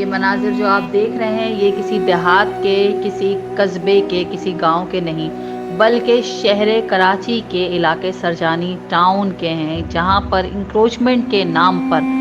ये मनाजिर जो आप देख रहे हैं ये किसी देहात के, किसी कस्बे के, किसी गांव के नहीं, बल्कि शहर कराची के इलाके सरजानी टाउन के हैं, जहां पर इंक्रोचमेंट के नाम पर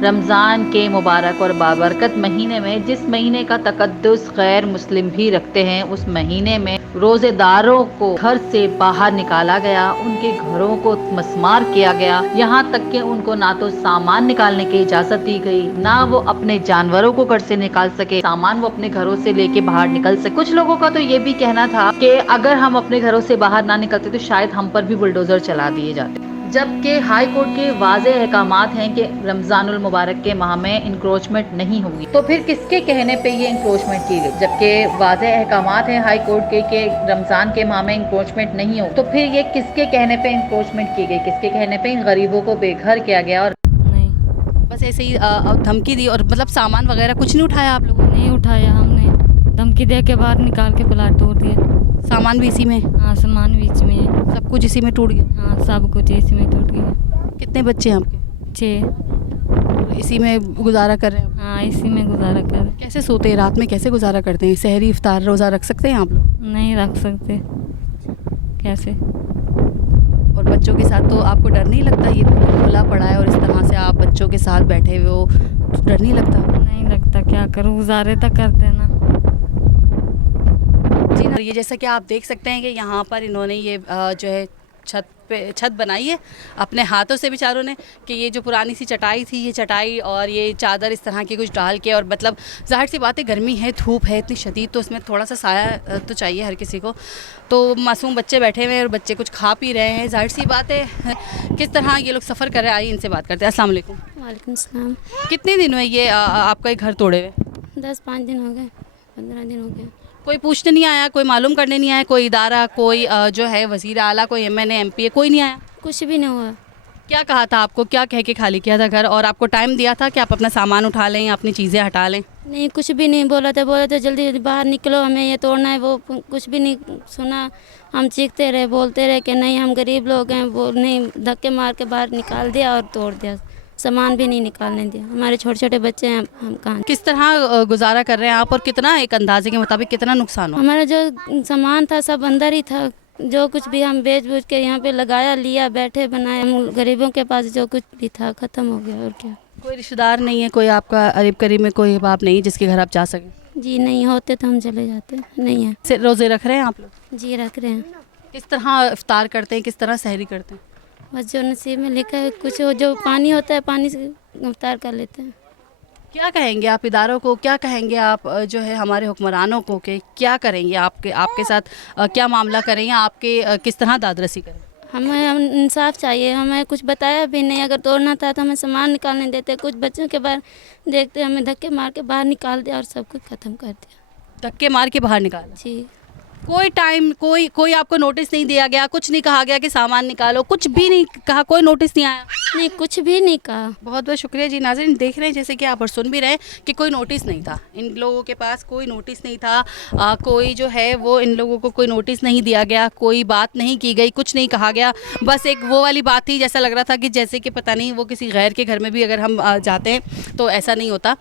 रमज़ान के मुबारक और बाबरकत महीने में, जिस महीने का तकद्दुस गैर मुस्लिम भी रखते हैं, उस महीने में रोज़ेदारों को घर से बाहर निकाला गया, उनके घरों को मस्मार किया गया, यहाँ तक कि उनको ना तो सामान निकालने की इजाज़त दी गई, ना वो अपने जानवरों को घर से निकाल सके, सामान वो अपने घरों से लेके बाहर निकल सके। कुछ लोगों का तो ये भी कहना था कि अगर हम अपने घरों से बाहर ना निकलते तो शायद हम पर भी बुलडोज़र चला दिए जाते। जबकि हाई कोर्ट के वाज़े अहकामात हैं कि रमज़ानुल मुबारक के माह में इंक्रोचमेंट नहीं होगी, तो फिर किसके कहने पे ये इंक्रोचमेंट की गई? जबकि वाज़े अहकामात हैं हाई कोर्ट के रमज़ान के माह में इंक्रोचमेंट नहीं हो, तो फिर ये किसके कहने पे इंक्रोचमेंट की गई? किसके कहने पे इन गरीबों को बेघर किया गया? और नहीं, बस ऐसे ही धमकी दी। और मतलब सामान वगैरह कुछ नहीं उठाया आप लोगों ने? नहीं उठाया हमने, धमकी दे के बाहर निकाल के प्लाट तोड़ दिया। सामान भी इसी में? हाँ, सामान बीच में है। सब कुछ इसी में टूट गया? हाँ, सब कुछ इसी में टूट गया। कितने बच्चे हैं आपके? 6। इसी में गुजारा कर रहे हैं? हाँ, इसी में गुजारा कर। कैसे सोते हैं रात में, कैसे गुजारा करते हैं? सहरी इफ्तार रोज़ा रख सकते हैं आप लोग? नहीं रख सकते। कैसे? और बच्चों के साथ तो आपको डर नहीं लगता? ये बिल्कुल खुला पड़ा है और इस तरह से आप बच्चों के साथ बैठे हुए हो, तो डर नहीं लगता? नहीं लगता, क्या करूँ, गुजारे तक करते हैं ना। जी ना, ये जैसा कि आप देख सकते हैं कि यहाँ पर इन्होंने ये जो है छत बनाई है अपने हाथों से बेचारों ने, कि ये जो पुरानी सी चटाई थी, ये चटाई और ये चादर इस तरह की कुछ डाल के, और मतलब ज़ाहिर सी बात है गर्मी है, धूप है इतनी शदीद, तो इसमें थोड़ा सा साया तो चाहिए हर किसी को। तो मासूम बच्चे बैठे हुए हैं और बच्चे कुछ खा पी रहे हैं, ज़ाहिर सी बात है किस तरह ये लोग सफ़र कर रहे हैं। आइए इनसे बात करते हैं। अस्सलाम वालेकुम। वालेकुम सलाम। कितने दिन हुए ये आपका घर तोड़े हुए? 10-5 दिन हो गए, 15 दिन हो गए। कोई पूछने नहीं आया, कोई मालूम करने नहीं आया, कोई इदारा, कोई जो है वज़ीर आला, कोई MNA MP, कोई नहीं आया? कुछ भी नहीं हुआ। क्या कहा था आपको, क्या कह के खाली किया था घर, और आपको टाइम दिया था कि आप अपना सामान उठा लें या अपनी चीज़ें हटा लें? नहीं, कुछ भी नहीं बोला था। बोला था जल्दी जल्दी बाहर निकलो, हमें ये तोड़ना है। वो कुछ भी नहीं सुना। हम चीखते रहे, बोलते रहे कि नहीं हम गरीब लोग हैं। वो नहीं, धक्के मार के बाहर निकाल दिया और तोड़ दिया। सामान भी नहीं निकालने दिया। हमारे छोटे छोटे बच्चे हैं, हम कहाँ। किस तरह गुजारा कर रहे हैं आप, और कितना, एक अंदाजे के मुताबिक कितना नुकसान हुआ? हमारा जो सामान था सब अंदर ही था। जो कुछ भी हम बेच बूझ के यहाँ पे लगाया, लिया, बैठे, बनाए। हम गरीबों के पास जो कुछ भी था ख़त्म हो गया। और क्या? कोई रिश्तेदार नहीं है, कोई आपका अरीब करीब में कोई बाप नहीं जिसके घर आप जा सकें? जी नहीं, होते तो हम चले जाते। नहीं है। रोज़े रख रहे हैं आप लोग? जी रख रहे हैं। किस तरह इफ्तार करते हैं, किस तरह सहरी करते हैं? बस जो नसीब में लिखा है, कुछ जो पानी होता है पानी से इफ्तार कर लेते हैं। क्या कहेंगे आप इदारों को, क्या कहेंगे आप जो है हमारे हुक्मरानों को, कि क्या करेंगे आपके साथ, क्या मामला करें, या आपके किस तरह दादरसी करें? हमें इंसाफ चाहिए। हमें कुछ बताया भी नहीं। अगर तोड़ना था तो हमें सामान निकालने देते। कुछ बच्चों के बाहर देखते हमें धक्के मार के बाहर निकाल दिया और सब कुछ ख़त्म कर दिया। धक्के मार के बाहर निकाला? जी। कोई टाइम, कोई आपको नोटिस नहीं दिया गया? कुछ नहीं कहा गया कि सामान निकालो? कुछ भी नहीं कहा? कोई नोटिस नहीं आया? नहीं, कुछ भी नहीं कहा। बहुत बहुत शुक्रिया जी। नाज़रीन देख रहे हैं जैसे कि आप और सुन भी रहे हैं कि कोई नोटिस नहीं था, इन लोगों के पास कोई नोटिस नहीं था। कोई जो है वो, इन लोगों को कोई नोटिस नहीं दिया गया, कोई बात नहीं की गई, कुछ नहीं कहा गया। बस एक वो वाली बात थी, जैसा लग रहा था कि जैसे कि पता नहीं वो किसी गैर के घर में भी अगर हम जाते हैं तो ऐसा नहीं होता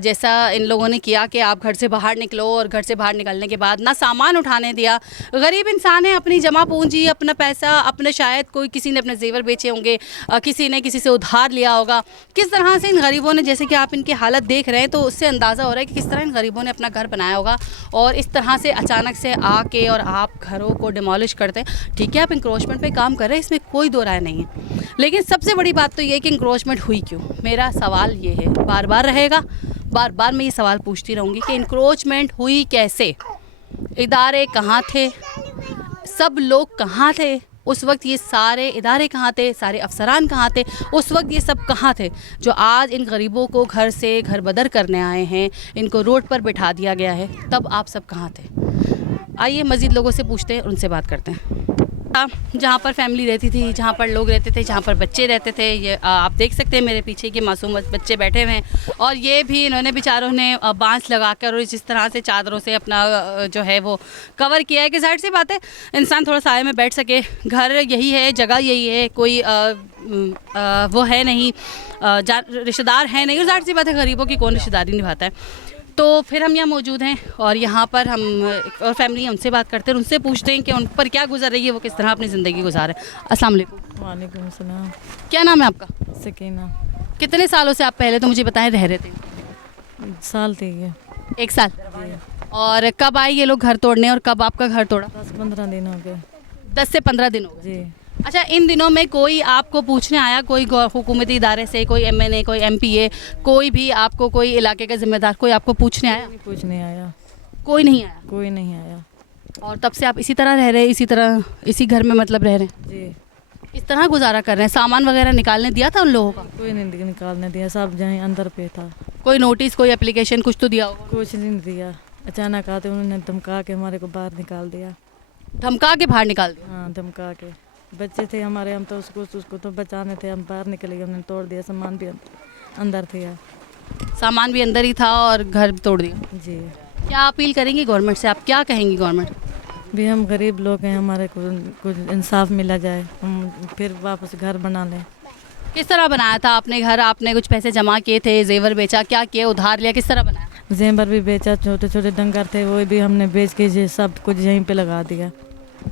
जैसा इन लोगों ने किया कि आप घर से बाहर निकलो, और घर से बाहर निकलने के बाद ना सामान उठाने दिया। गरीब इंसान है, अपनी जमा पूंजी, अपना पैसा, अपने शायद कोई किसी ने अपने जेवर बेचे होंगे, किसी ने किसी से उधार लिया होगा। किस तरह से इन गरीबों ने, जैसे कि आप इनकी हालत देख रहे हैं तो उससे अंदाज़ा हो रहा है कि किस तरह इन गरीबों ने अपना घर बनाया होगा, और इस तरह से अचानक से आके और आप घरों को डिमोलिश करते हैं। ठीक है, आप इंक्रोचमेंट पे काम कर रहे हैं, इसमें कोई दो राय नहीं है, लेकिन सबसे बड़ी बात तो ये है कि इंक्रोचमेंट हुई क्यों। मेरा सवाल ये है, बार बार रहेगा, बार बार मैं ये सवाल पूछती रहूँगी कि इंक्रोचमेंट हुई कैसे? इदारे कहाँ थे, सब लोग कहाँ थे उस वक्त, ये सारे इदारे कहाँ थे, सारे अफसरान कहाँ थे उस वक्त, ये सब कहाँ थे जो आज इन गरीबों को घर से घर बदर करने आए हैं, इनको रोड पर बिठा दिया गया है, तब आप सब कहाँ थे? आइए मज़ीद लोगों से पूछते हैं, उनसे बात करते हैं। जहाँ पर फैमिली रहती थी, जहाँ पर लोग रहते थे, जहाँ पर बच्चे रहते थे, ये आप देख सकते हैं मेरे पीछे के मासूम बच्चे बैठे हुए हैं, और ये भी इन्होंने बेचारों ने बांस लगाकर और जिस तरह से चादरों से अपना जो है वो कवर किया है कि जाहिर सी बात है इंसान थोड़ा साए में बैठ सके। घर यही है, जगह यही है, कोई वो है नहीं, रिश्तेदार है नहीं, और ज़ाहिर सी बात है गरीबों की कौन रिश्तेदारी निभाता है। तो फिर हम यहाँ मौजूद हैं और यहाँ पर हम एक और फैमिली है, उनसे बात करते हैं, उनसे पूछते हैं कि उन पर क्या गुजर रही है, वो किस तरह अपनी ज़िंदगी गुजारे। अस्सलाम वालेकुम। वालेकुम सलाम। क्या नाम है आपका? सकीना। कितने सालों से आप पहले तो मुझे बताएं रह रहे थे? साल थी ये। 1 साल। और कब आए ये लोग घर तोड़ने और कब आपका घर तोड़ा? 10-15 दिन हो गए 10 से 15 दिन हो गए। जी। अच्छा, इन दिनों में कोई आपको पूछने आया, कोई हुकूमती इदारे से, कोई MNA, कोई MPA, कोई भी आपको, कोई इलाके का जिम्मेदार कोई आपको पूछने आया? कुछ नहीं आया, कोई नहीं आया। कोई नहीं आया। और तब से आप इसी तरह रह रहे हैं, इसी तरह इसी घर में मतलब रह रहे हैं, जी। इस तरह गुजारा कर रहे हैं? सामान वगैरह निकालने दिया था उन लोगों का? कोई नहीं निकालने दिया, सब जहाँ अंदर पे था। कोई नोटिस, कोई एप्लीकेशन कुछ तो दिया होगा? कुछ नहीं दिया। अचानक आते उन्होंने धमका के हमारे को बाहर निकाल दिया। धमका के बाहर निकाल दिया? हाँ, धमका के। बच्चे थे हमारे, हम तो उसको तो बचाने थे, हम बाहर निकले गए, हमने तोड़ दिया। सामान भी अंदर थे यार। सामान भी अंदर ही था और घर तोड़ दिया। जी। क्या अपील करेंगी गवर्नमेंट से? आप क्या कहेंगी गवर्नमेंट? भी हम गरीब लोग हैं, हमारे को कुछ इंसाफ मिला जाए, हम फिर वापस घर बना लें। किस तरह बनाया था आपने घर? आपने कुछ पैसे जमा किए थे, जेवर बेचा, क्या किया, उधार लिया, किस तरह बनाया? जेवर भी बेचा, छोटे छोटे डंगर थे वो भी हमने बेच के सब कुछ यहीं पे लगा दिया।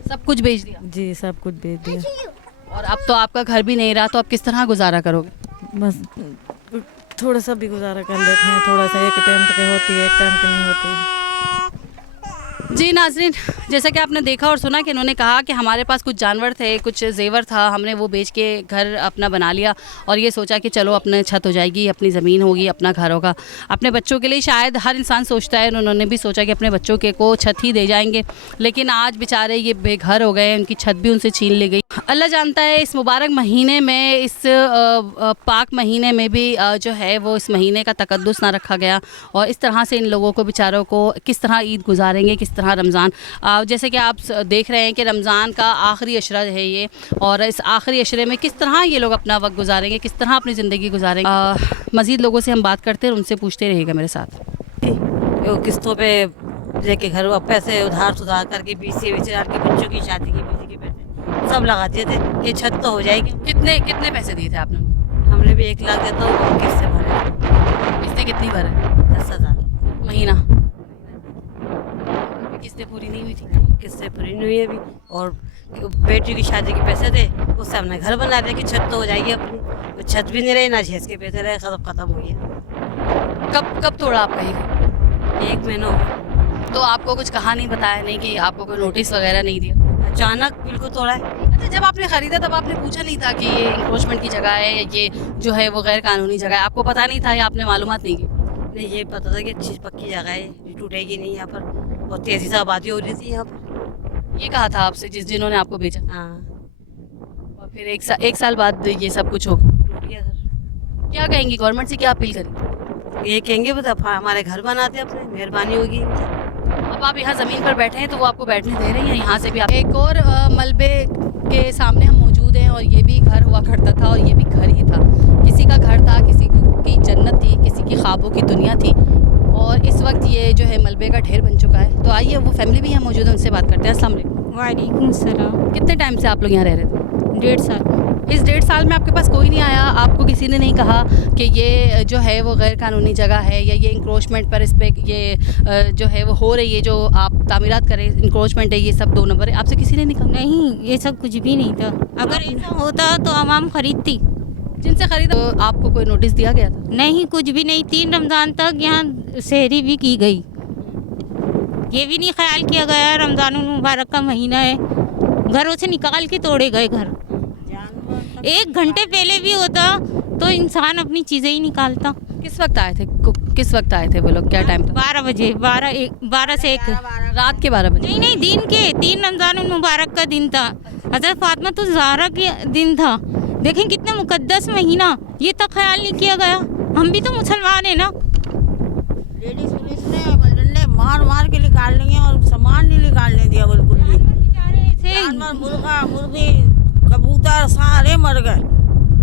सब कुछ बेच दिया? जी, सब कुछ बेच दिया। और अब तो आपका घर भी नहीं रहा, तो आप किस तरह गुजारा करोगे? बस थोड़ा सा भी गुजारा कर लेते हैं, थोड़ा सा। एक टाइम तक होती है, एक टाइम की नहीं होती। जी नाज़रीन, जैसा कि आपने देखा और सुना कि इन्होंने कहा कि हमारे पास कुछ जानवर थे, कुछ जेवर था, हमने वो बेच के घर अपना बना लिया और ये सोचा कि चलो अपने छत हो जाएगी, अपनी ज़मीन होगी, अपना घर होगा। अपने बच्चों के लिए शायद हर इंसान सोचता है, उन्होंने भी सोचा कि अपने बच्चों के को छत ही दे जाएंगे, लेकिन आज बेचारे ये बेघर हो गए, उनकी छत भी उनसे छीन ली गई। अल्लाह जानता है इस मुबारक महीने में, इस पाक महीने में भी जो है वो इस महीने का तकद्दुस ना रखा गया और इस तरह से इन लोगों को बेचारों को किस तरह ईद गुजारेंगे, किस तरह रमज़ान। जैसे कि आप देख रहे हैं कि रमज़ान का आखिरी अशरा है ये, और इस आखिरी अशरे में किस तरह ये लोग अपना वक्त गुजारेंगे, किस तरह अपनी ज़िंदगी गुजारेंगे। मज़ीद लोगों से हम बात करते हैं, उनसे पूछते रहिएगा मेरे साथ। वो किस्तों पे लेके घर पैसे उधार सुधार करके BCA के बच्चों की शादी के पैसे सब लगा दिए थे कि छत तो हो जाएगी। कितने पैसे दिए थे आपने? हमने भी 1 लाख देता हूँ, किस्तें भरे। किस्तें कितनी भरे? 10,000 महीना। किस्तें पूरी नहीं हुई थी? किस्तें पूरी नहीं हुई अभी। और बेटी की शादी के पैसे थे, उससे हमने घर बना दिया कि छत तो हो जाएगी अपनी। वो छत भी नहीं रही, ना झेज के पैसे रहे, सब खत्म हो गया। कब तोड़ा आपका ये? 1 महीना हो गया। तो आपको कुछ कहा नहीं, बताया नहीं कि आपको कोई नोटिस वगैरह नहीं दिया? अचानक बिल्कुल तोड़ा है। अच्छा, जब आपने ख़रीदा तब आपने पूछा नहीं था कि ये इंक्रोचमेंट की जगह है, या ये जो है वो गैर कानूनी जगह है? आपको पता नहीं था या आपने मालूमात नहीं की? नहीं, ये पता था कि अच्छी पक्की जगह है, ये टूटेगी नहीं यहाँ पर, और तेजी से आबादी हो रही थी यहाँ पर। ये कहा था आपसे जिन्होंने आपको बेचा? हाँ। और फिर एक साल बाद ये सब कुछ हो गया। टूट गया घर। क्या कहेंगी गवर्नमेंट से, क्या अपील करेंगी? ये कहेंगे बता हमारे घर बनाते अपने, मेहरबानी होगी। अब आप यहाँ ज़मीन पर बैठे हैं तो वो आपको बैठने दे रही हैं, यहाँ से भी आप। एक और मलबे के सामने हम मौजूद हैं और ये भी घर हुआ करता था और ये भी घर ही था। किसी का घर था, किसी की जन्नत थी, किसी की ख्वाबों की दुनिया थी, और इस वक्त ये जो है मलबे का ढेर बन चुका है। तो आइए वो फैमिली भी यहाँ मौजूद है, उनसे बात करते हैं। अस्सलाम वालेकुम। वालेकुम सलाम। कितने टाइम से आप लोग यहाँ रह रहे थे? 1.5 साल। इस 1.5 साल में आपके पास कोई नहीं आया? आपको किसी ने नहीं कहा कि ये जो है वो गैर कानूनी जगह है, या ये इंक्रोचमेंट पर इस पर ये जो है वो हो रही है, जो आप तामीरात करें इंक्रोचमेंट है, ये सब 2 नंबर है, आपसे किसी ने नहीं कहा? नहीं, ये सब कुछ भी नहीं था। अगर ऐसा होता तो आवाम खरीदती। जिनसे खरीदा तो आपको कोई नोटिस दिया गया था? नहीं, कुछ भी नहीं। 3 रमज़ान तक यहाँ सहरी भी की गई, ये भी नहीं ख्याल किया गया रमज़ान मुबारक का महीना है, घरों से निकाल के तोड़े गए घर। 1 घंटे पहले भी होता तो इंसान अपनी चीज़ें ही निकालता। किस वक्त आए थे, किस वक्त आए थे वो लोग, क्या टाइम था? 12 बजे, 12 से 1। रात के 12 बजे? नहीं, दिन के। 3 रमज़ान मुबारक का दिन था, हज़रत फातिमा तो ज़हरा के दिन था। देखें कितना मुकद्दस महीना, ये तक ख्याल नहीं किया गया। हम भी तो मुसलमान हैं ना। लेडीज पुलिस ने मार के निकाल ली है और सामान नहीं निकालने दिया बिल्कुल भी। जानवर, मुर्गा, मुर्गी, कबूतर सारे मर गए।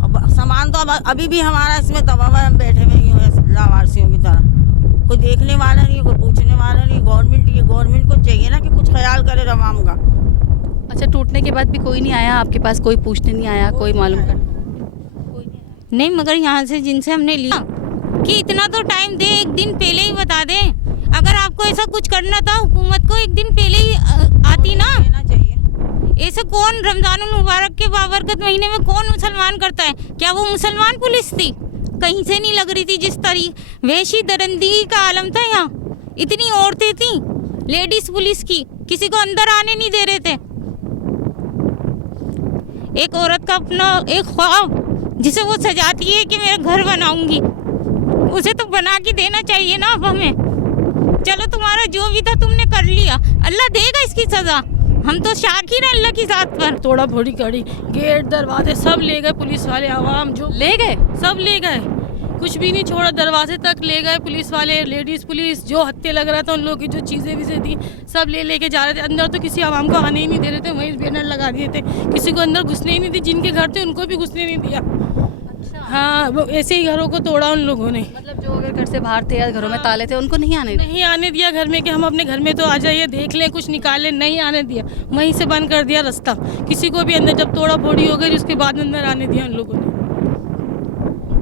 अब सामान तो अभी भी हमारा इसमें दबा हुआ है, हम बैठे हुए हैं लावारसियों की तरह। कोई देखने वाला नहीं, कोई पूछने वाला नहीं। गवर्नमेंट को चाहिए ना कि कुछ ख्याल करे रवाम का। अच्छा, टूटने के बाद भी कोई नहीं आया आपके पास? कोई पूछने नहीं आया, कोई मालूम कर? नहीं, मगर यहाँ से जिनसे हमने लिया कि इतना तो टाइम दे, एक दिन पहले ही बता दें। अगर आपको ऐसा कुछ करना था, हुकूमत को एक दिन पहले ही आती ना। ऐसे कौन रमजानुल मुबारक के बाबरकत महीने में कौन मुसलमान करता है? क्या वो मुसलमान पुलिस थी? कहीं से नहीं लग रही थी। जिस तरीके वैशी दरिंदगी का आलम था यहाँ, इतनी औरतें थी लेडीज पुलिस की, किसी को अंदर आने नहीं दे रहे थे। एक औरत का अपना एक ख्वाब जिसे वो सजाती है कि मेरा घर बनाऊंगी, उसे तो बना के देना चाहिए ना अब हमें। चलो तुम्हारा जो भी था तुमने कर लिया, अल्लाह देगा इसकी सजा। हम तो शाकिर हैं अल्लाह की ज़ात पर। तोड़ा फोड़ी करी, गेट दरवाजे सब ले गए पुलिस वाले, आवाम जो ले गए, सब ले गए, कुछ भी नहीं छोड़ा, दरवाजे तक ले गए पुलिस वाले। लेडीज पुलिस जो हत्या लग रहा था उन लोगों की जो चीज़ें विजें थी सब ले लेके जा रहे थे। अंदर तो किसी आवाम को आने ही नहीं दे रहे थे, वहीं बैनर लगा दिए थे, किसी को अंदर घुसने ही नहीं दी। जिनके घर थे उनको भी घुसने नहीं दिया। हाँ, वो ऐसे ही घरों को तोड़ा उन लोगों ने। मतलब जो अगर घर से बाहर थे या घरों में ताले थे उनको नहीं आने दिया? नहीं आने दिया घर में कि हम अपने घर में तो आ जाइए, देख लें, कुछ निकाल लें, नहीं आने दिया। वहीं से बंद कर दिया रास्ता, किसी को भी अंदर। जब तोड़ा फोड़ी हो गई उसके बाद अंदर आने दिया उन लोगों ने।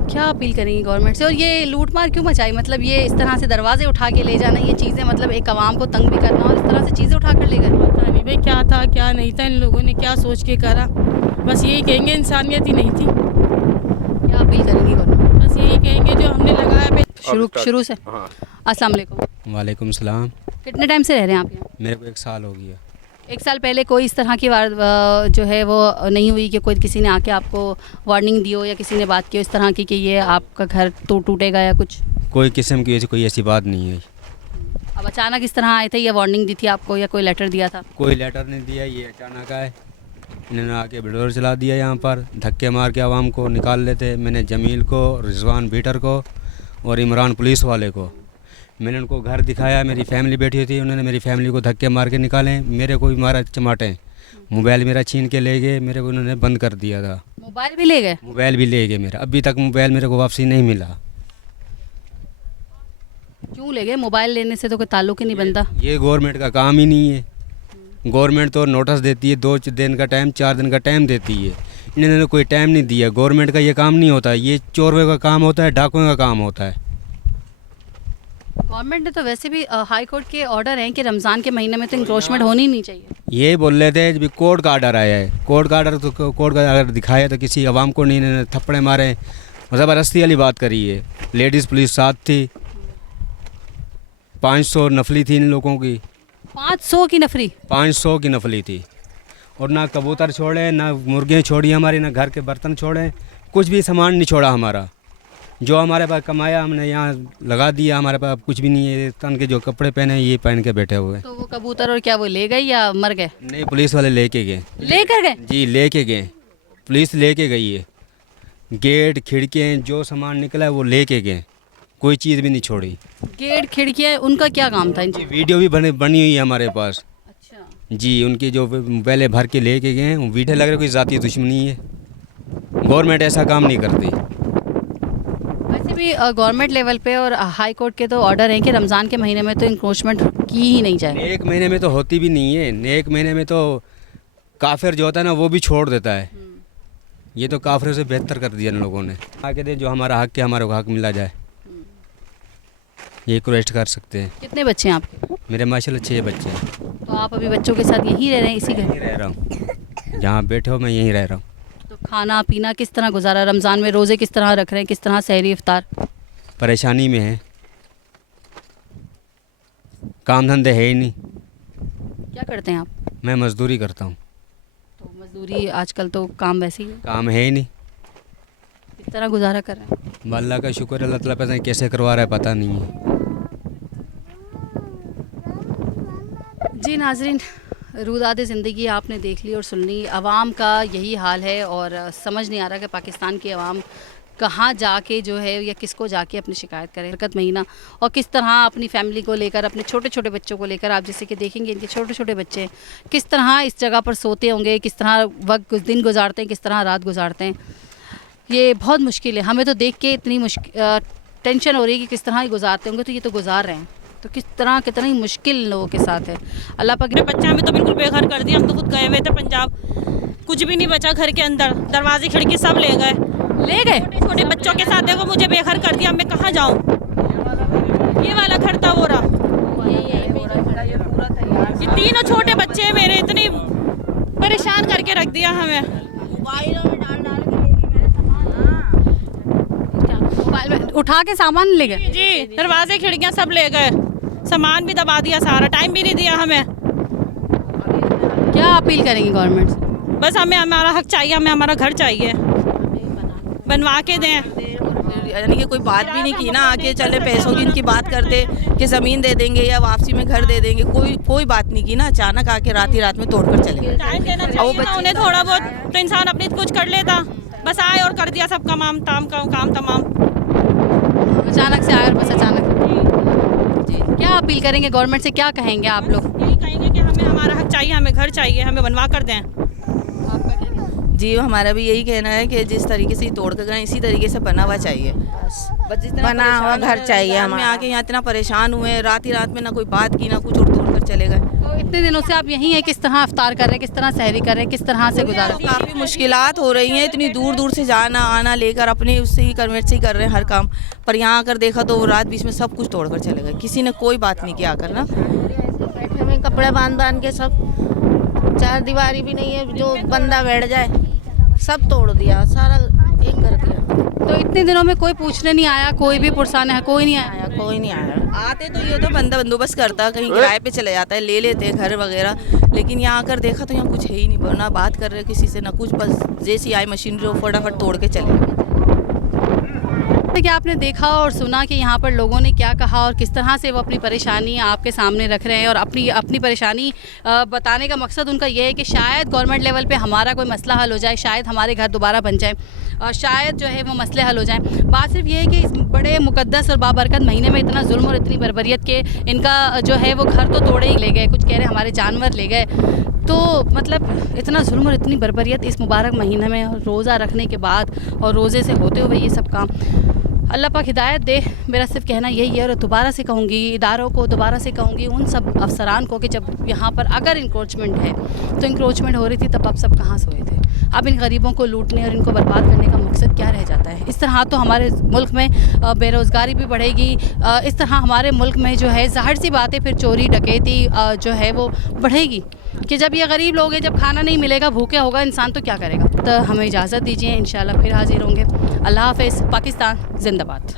क्या अपील करेंगी गवर्नमेंट से? और ये लूटमार क्यों मचाई? मतलब ये इस तरह से दरवाजे उठा के ले जाना, ये चीज़ें, मतलब एक आवाम को तंग भी करना और इस तरह से चीज़ें उठा कर ले गए। पता नहीं भाई क्या था क्या नहीं था, इन लोगों ने क्या सोच के करा। बस यही कहेंगे, इंसानियत ही नहीं थी। क्या अपील करेंगी गवर्नमेंट? बस यही कहेंगे जो हमने लगाया पे। शुरू से। हाँ। अस्सलाम वालेकुम। वालेकुम सलाम। कितने टाइम से रह रहे हैं आप यहाँ? मेरे को 1 साल हो गया। 1 साल पहले कोई इस तरह की जो है वो नहीं हुई कि कोई किसी ने आके आपको वार्निंग दी हो या किसी ने बात की हो इस तरह की कि ये आपका घर तो टूटेगा या कुछ? कोई किस्म की कोई ऐसी बात नहीं है। अब अचानक इस तरह आए थे या वार्निंग दी थी आपको या कोई लेटर दिया था? कोई लेटर नहीं दिया, ये अचानक आए, इन्होंने आके बिल्डोर चला दिया यहाँ पर, धक्के मार के आवाम को निकाल लेते। मैंने जमील को, रिजवान बीटर को और इमरान पुलिस वाले को, मैंने उनको घर दिखाया, मेरी फैमिली बैठी थी, उन्होंने मेरी फैमिली को धक्के मार के निकाले। मेरे को भी मारा चमाटे, मोबाइल मेरा छीन के ले गए, मेरे को उन्होंने बंद कर दिया था। मोबाइल भी ले गए? मोबाइल भी ले गए मेरा, अभी तक मोबाइल मेरे को वापसी नहीं मिला। क्यों ले गए? मोबाइल लेने से तो कोई ताल्लुक ही नहीं बनता। ये गवर्नमेंट का काम ही नहीं है। गवर्नमेंट तो नोटिस देती है, 2 दिन का टाइम, 4 दिन का टाइम देती है, इन्होंने कोई टाइम नहीं दिया। गवर्नमेंट का ये काम नहीं होता, ये चोरों का काम होता है, डाकुओं का काम होता है। गवर्नमेंट ने तो वैसे भी हाई कोर्ट के ऑर्डर हैं कि रमज़ान के महीने में तो इंक्रोचमेंट होनी नहीं चाहिए। ये बोल रहे थे जब कोर्ट का ऑर्डर आया है, कोर्ट का ऑर्डर तो कोर्ट का अगर दिखाया तो किसी आवाम को नहीं, इन्होंने थप्पड़े मारे, ज़बरदस्ती वाली बात करी है। लेडीज़ पुलिस साथ थी, 500 नफली थी इन लोगों की। 500 की नफरी? 500 की नफली थी। और ना कबूतर छोड़े, ना मुर्गियाँ छोड़ी हमारी, ना घर के बर्तन छोड़े, कुछ भी सामान नहीं छोड़ा हमारा। जो हमारे पास कमाया हमने यहाँ लगा दिया, हमारे पास कुछ भी नहीं है। तन के जो कपड़े पहने ये पहन के बैठे हुए। तो वो कबूतर और क्या वो ले गए या मर गए? नहीं, पुलिस वाले लेके गए। लेकर गए? जी लेके गए, पुलिस लेके गई है। गेट खिड़कियाँ जो सामान निकला है वो लेके गए, कोई चीज़ भी नहीं छोड़ी। गेट खिड़कियाँ उनका क्या काम था? जी वीडियो भी बनी हुई है हमारे पास। अच्छा जी, उनकी जो पहले भर के लेके गए वो वीडियो लग रहा है, कोई ज़ाती दुश्मनी है। गवर्नमेंट ऐसा काम नहीं करती। वैसे भी गवर्नमेंट लेवल पे और हाई कोर्ट के तो ऑर्डर हैं कि रमज़ान के महीने में तो इंक्रोचमेंट की ही नहीं जाए। एक महीने में तो होती भी नहीं है, एक महीने में तो काफिर जो होता है ना वो भी छोड़ देता है। ये तो काफिरों से बेहतर कर दिया इन लोगों ने। आगे दे जो हमारा हक है, हमारे को हक मिला जाए, ये रिक्वेस्ट कर सकते हैं। कितने बच्चे हैं आपके? मेरे माशाल्लाह 6 बच्चे हैं। तो आप अभी बच्चों के साथ यहीं रह रहे हैं, इसी घर? यहीं रह रहा हूँ, जहाँ बैठे हो मैं यहीं रह रहा हूँ। तो खाना पीना किस तरह गुजारा? रमज़ान में रोज़े किस तरह रख रहे हैं? किस तरह सहरी इफ्तार? परेशानी में है, काम धंधे है ही नहीं। क्या करते हैं आप? मैं मजदूरी करता हूँ। तो मजदूरी आजकल तो काम वैसे ही है, काम है ही नहीं, किस तरह गुजारा कर रहे हैं? अल्लाह का शुक्र है, अल्लाह ताला पता नहीं कैसे करवा रहा है, पता नहीं है। जी नाजरीन, रूदाद ज़िंदगी आपने देख ली और सुन ली। आवाम का यही हाल है और समझ नहीं आ रहा कि पाकिस्तान की आवाम कहाँ जाके जो है या किसको जाके अपनी शिकायत करे। बरकत महीना और किस तरह अपनी फैमिली को लेकर, अपने छोटे छोटे बच्चों को लेकर, आप जैसे कि देखेंगे इनके छोटे छोटे बच्चे किस तरह इस जगह पर सोते होंगे, किस तरह वक्त दिन गुजारते हैं, किस तरह रात गुजारते हैं। ये बहुत मुश्किल है, हमें तो देख के इतनी टेंशन हो रही है कि किस तरह ही गुजारते होंगे। तो ये तो गुजार रहे हैं, तो किस तरह कितनी मुश्किल लोगों के साथ है। अल्लाह पाक ने बच्चा हमें तो बिल्कुल बेघर कर दिया। हम तो खुद गए हुए थे पंजाब, कुछ भी नहीं बचा घर के अंदर, दरवाजे खिड़की सब ले गए। ले गए? छोटे बच्चों के साथ देखो मुझे बेघर कर दिया, मैं कहाँ जाऊँ। ये वाला घर था वो रहा, ये तीनों छोटे बच्चे हैं मेरे, इतनी परेशान करके रख दिया हमें। मोबाइलों में डाल डाल के मोबाइल में उठा के सामान ले गए? जी, दरवाजे खिड़कियाँ सब ले गए, सामान भी दबा दिया सारा, टाइम भी नहीं दिया हमें। क्या अपील करेंगी गवर्नमेंट से? बस हमें हमारा हक चाहिए, हमें हमारा घर चाहिए, बनवा के दें। यानी कि कोई बात भी नहीं की ना, आके चले पैसों की इनकी बात करते कि ज़मीन दे देंगे या वापसी में घर दे देंगे, कोई बात नहीं की ना। अचानक आके रात ही रात में तोड़कर चले गए। टाइम देना चाहिए ना उन्हें थोड़ा बहुत, तो इंसान अपनी कुछ कर लेता। बस आए और कर दिया सब काम तमाम। अचानक से आए और बस अचानक। जी, क्या अपील करेंगे गवर्नमेंट से, क्या कहेंगे आप लोग? यही कहेंगे कि हमें हमारा हक चाहिए, हमें घर चाहिए, हमें बनवा कर दें। जी, हमारा भी यही कहना है कि जिस तरीके से तोड़ कर गए इसी तरीके से बना हुआ चाहिए, बना हुआ घर चाहिए हमें। आके यहाँ इतना परेशान हुए, रात ही रात में ना कोई बात की ना कुछ, और तोड़ कर चले गए। तो इतने दिनों से आप यहीं हैं, किस तरह अफ्तार कर रहे हैं, किस तरह सहरी कर रहे हैं, किस तरह से गुजारा? काफ़ी मुश्किलात हो रही हैं, इतनी दूर दूर से जाना आना लेकर अपने उससे ही कन्वर्ट से ही कर रहे हैं हर काम। पर यहाँ आकर देखा तो रात बीच में सब कुछ तोड़ कर चले गए, किसी ने कोई बात नहीं किया आकर ना। बैठे में कपड़े बांध के सब, चार दीवारी भी नहीं है जो बंदा बैठ जाए, सब तोड़ दिया, सारा एक कर दिया। तो इतने दिनों में कोई पूछने नहीं आया, कोई भी पुरसाने, कोई नहीं आया? कोई नहीं आया। आते तो ये तो बंदा बंदोबस्त करता, कहीं किराए पे चले जाता है, ले लेते हैं घर वगैरह, लेकिन यहाँ आकर देखा तो यहाँ कुछ है ही नहीं, ना बात कर रहे किसी से ना कुछ, बस जैसी आई मशीन जो फटाफट तोड़ के चले गए। कि आपने देखा और सुना कि यहाँ पर लोगों ने क्या कहा और किस तरह से वो अपनी परेशानी आपके सामने रख रहे हैं, और अपनी परेशानी बताने का मकसद उनका ये है कि शायद गवर्नमेंट लेवल पे हमारा कोई मसला हल हो जाए, शायद हमारे घर दोबारा बन जाए, और शायद जो है वो मसले हल हो जाएं। बात सिर्फ ये है कि इस बड़े मुकद्दस और बाबरकत महीने में इतना जुल्म और इतनी बर्बरियत के इनका जो है वो घर तो तोड़े ही ले गए, कुछ कह रहे हमारे जानवर ले गए। तो मतलब इतना जुल्म और इतनी बर्बरियत इस मुबारक महीने में, रोज़ा रखने के बाद और रोज़े से होते हुए ये सब काम, अल्लाह पाक हिदायत दे। मेरा सिर्फ कहना यही है, और दोबारा से कहूँगी इदारों को, दोबारा से कहूँगी उन सब अफसरान को कि जब यहाँ पर अगर इंक्रोचमेंट है तो इंक्रोचमेंट हो रही थी तब आप सब कहाँ सोए थे? अब इन गरीबों को लूटने और इनको बर्बाद करने का मकसद क्या रह जाता है? इस तरह तो हमारे मुल्क में बेरोज़गारी भी बढ़ेगी, इस तरह हमारे मुल्क में जो है ज़ाहिर सी बात है फिर चोरी डकैती जो है वो बढ़ेगी, कि जब ये गरीब लोग हैं, जब खाना नहीं मिलेगा, भूखे होगा इंसान तो क्या करेगा? तो हमें इजाज़त दीजिए, इंशाल्लाह फिर हाजिर होंगे। अल्लाह हाफ़िज़। पाकिस्तान जिंदाबाद।